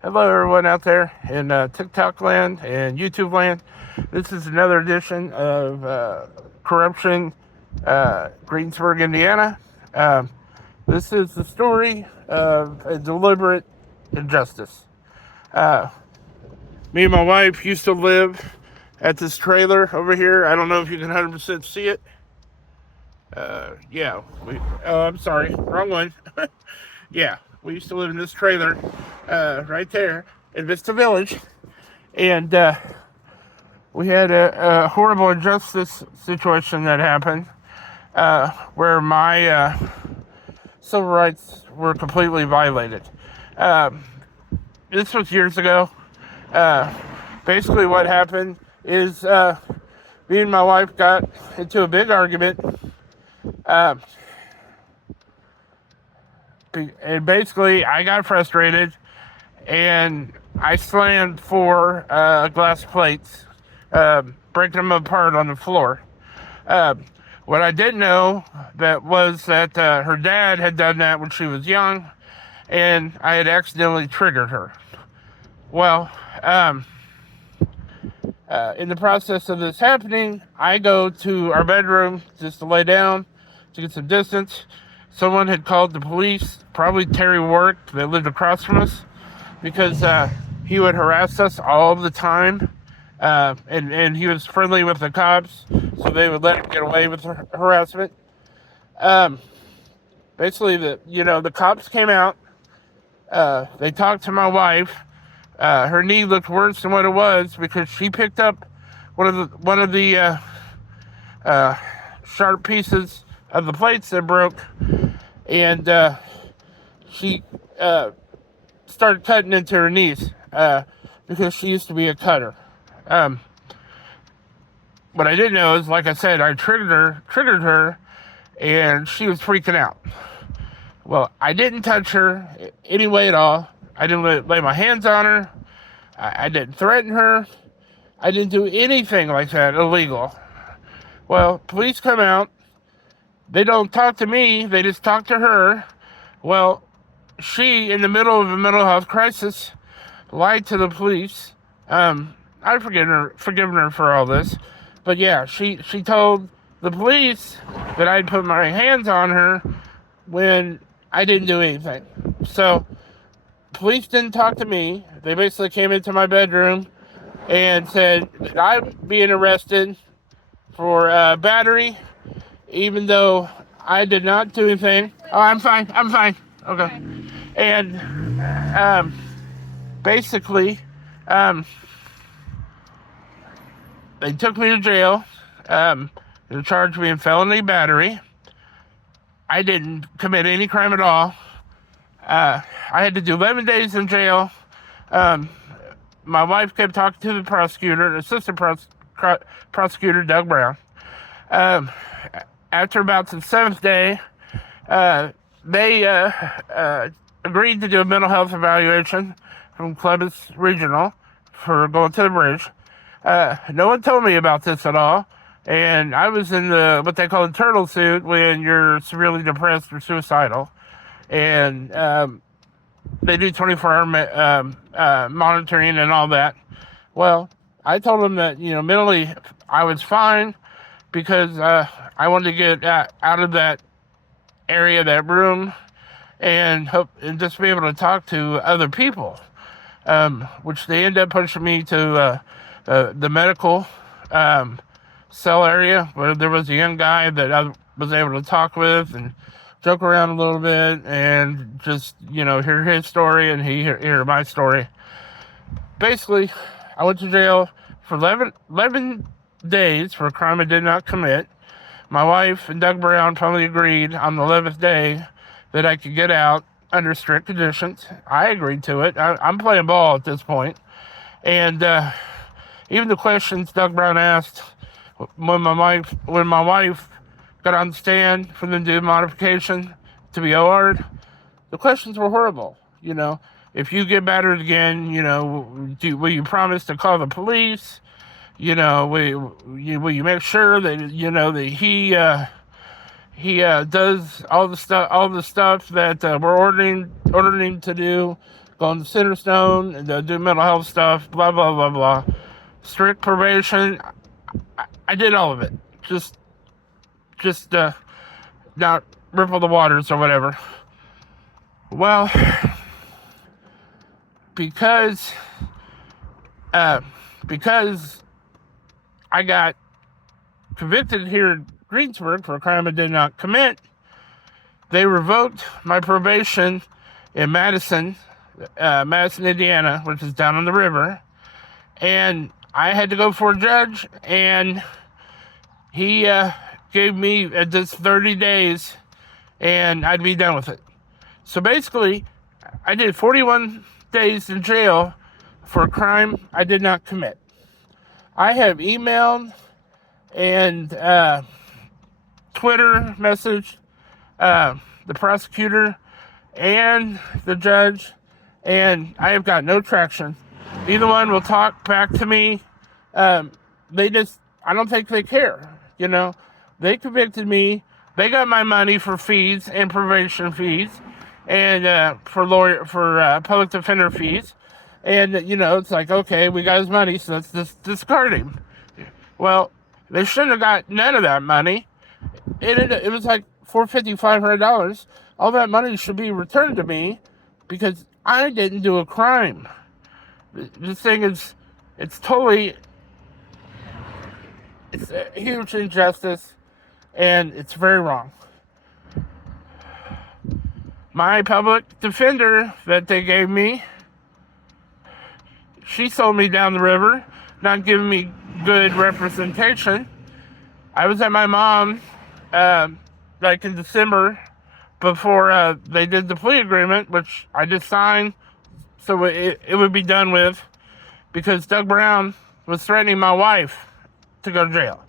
Hello, everyone out there in TikTok land and YouTube land. This is another edition of Corruption, Greensburg, Indiana. Um, this is the story of a deliberate injustice. Uh, Me and my wife used to live at this trailer over here. I don't know if you can 100% see it. Yeah. Oh, I'm sorry. Wrong one. Yeah. We used to live in this trailer right there in Vista Village. And we had a horrible injustice situation that happened where my civil rights were completely violated. Um, this was years ago. Uh, Basically, what happened is me and my wife got into a big argument. Um, and basically, I got frustrated and I slammed four glass plates, breaking them apart on the floor. Um, what I didn't know was that her dad had done that when she was young, and I had accidentally triggered her. Well, in the process of this happening, I go to our bedroom just to lay down to get some distance. Someone had called the police, probably Terry Work, that lived across from us, because he would harass us all the time. And he was friendly with the cops, so they would let him get away with harassment. Um, Basically, the cops came out. They talked to my wife. Her knee looked worse than what it was because she picked up one of the sharp pieces of the plates that broke, and she started cutting into her knees because she used to be a cutter. Um, what I didn't know is, like I said, I triggered her, and she was freaking out. Well, I didn't touch her any way at all. I didn't lay my hands on her. I didn't threaten her. I didn't do anything like that illegal. Well, police come out. They don't talk to me. They just talk to her. Well, she, in the middle of a mental health crisis, lied to the police. I've forgiven her for all this. But yeah, she told the police that I'd put my hands on her when I didn't do anything. So, police didn't talk to me. They basically came into my bedroom and said that I'm being arrested for battery, even though I did not do anything. Oh, I'm fine. Okay. And basically, they took me to jail. They charged me in felony battery. I didn't commit any crime at all. I had to do 11 days in jail. My wife kept talking to the prosecutor, assistant prosecutor, Doug Brown. After about the seventh day, they agreed to do a mental health evaluation from Columbus Regional for going to the bridge. No one told me about this at all. And I was in what they call a turtle suit when you're severely depressed or suicidal. And they do 24-hour monitoring and all that. Well, I told them that, mentally I was fine because I wanted to get out of that area, that room, and just be able to talk to other people, which they ended up pushing me to the medical cell area where there was a young guy that I was able to talk with and joke around a little bit and just, hear his story and he hear my story. Basically, I went to jail for 11 days for a crime I did not commit. My wife and Doug Brown finally agreed on the 11th day that I could get out under strict conditions. I agreed to it. I'm playing ball at this point. And even the questions Doug Brown asked when my wife got on the stand for them to do modification to be OR'd, the questions were horrible. If you get battered again, will you promise to call the police? Will you make sure that that he does all the stuff that we're ordering him to do going to Centerstone and do mental health stuff, blah, blah, blah, blah. Strict probation. I did all of it. Just not ripple the waters or whatever. Well, because I got convicted here in Greensburg for a crime I did not commit, they revoked my probation in Madison, Indiana, which is down on the river, and I had to go for a judge, and he gave me just 30 days, and I'd be done with it. So basically, I did 41 days in jail for a crime I did not commit. I have emailed and Twitter messaged the prosecutor and the judge, and I have got no traction. Neither one will talk back to me. I don't think they care. They convicted me. They got my money for fees and probation fees, and for public defender fees. And it's like, okay, we got his money, so let's just discard him. Well, they shouldn't have got none of that money. It was like $450, $500. All that money should be returned to me because I didn't do a crime. This thing it's a huge injustice, and it's very wrong. My public defender that they gave me, she sold me down the river, not giving me good representation. I was at my mom, like in December, before they did the plea agreement, which I just signed, so it would be done with, because Doug Brown was threatening my wife to go to jail.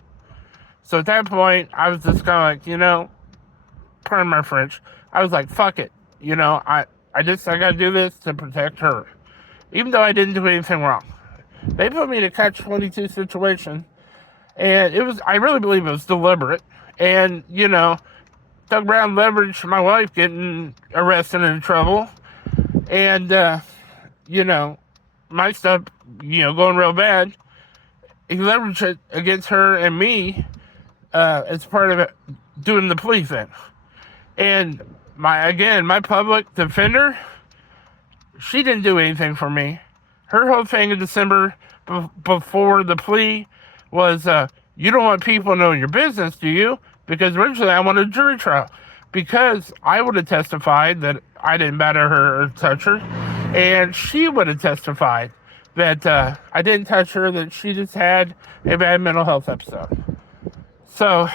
So at that point, I was just kind of like, pardon my French, I was like, fuck it. I gotta do this to protect her. Even though I didn't do anything wrong. They put me in a catch-22 situation, and I really believe it was deliberate. And, Doug Brown leveraged my wife getting arrested and in trouble. And, my stuff, going real bad. He leveraged it against her and me as part of it, doing the plea thing. And my public defender, she didn't do anything for me. Her whole thing in December before the plea was, you don't want people to know your business, do you? Because originally I wanted a jury trial. Because I would have testified that I didn't batter her or touch her. And she would have testified that I didn't touch her, that she just had a bad mental health episode. So,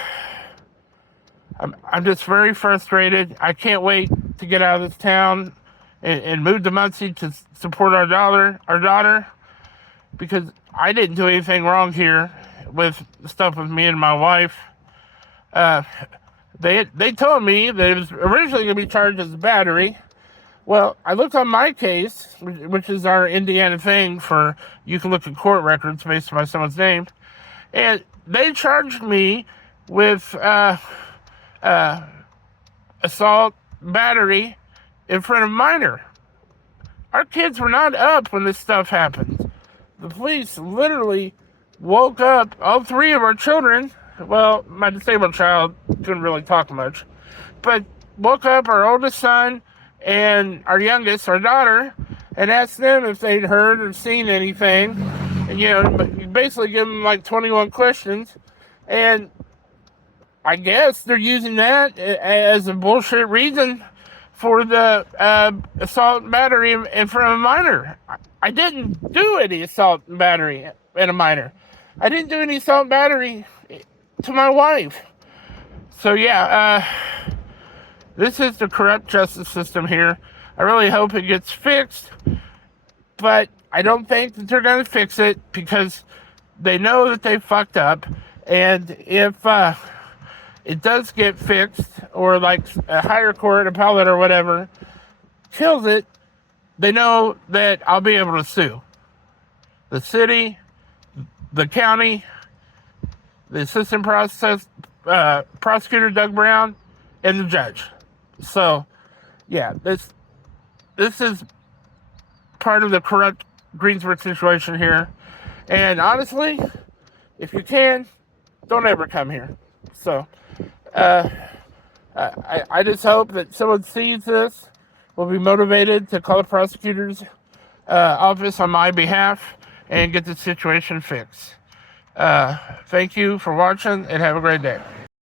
I'm just very frustrated. I can't wait to get out of this town and move to Muncie to support our daughter, because I didn't do anything wrong here with stuff with me and my wife. They told me that it was originally going to be charged as battery. Well, I looked on my case, which is our Indiana thing for, you can look at court records based on someone's name, and they charged me with assault, battery in front of a minor. Our kids were not up when this stuff happened. The police literally woke up all three of our children. Well, my disabled child couldn't really talk much, but woke up our oldest son and our youngest, our daughter, and asked them if they'd heard or seen anything. And, you basically give them like 21 questions, and I guess they're using that as a bullshit reason for the assault and battery in front of a minor. I didn't do any assault and battery in a minor. I didn't do any assault and battery to my wife. So yeah, this is the corrupt justice system here. I really hope it gets fixed, but I don't think that they're going to fix it because they know that they fucked up. And if it does get fixed, or like a higher court, appellate or whatever, kills it, they know that I'll be able to sue the city, the county, the assistant prosecutor Doug Brown, and the judge. So, yeah, this is part of the corrupt Greensburg situation here. And honestly, if you can, don't ever come here. So, I just hope that someone sees this, will be motivated to call the prosecutor's office on my behalf and get the situation fixed. Thank you for watching and have a great day.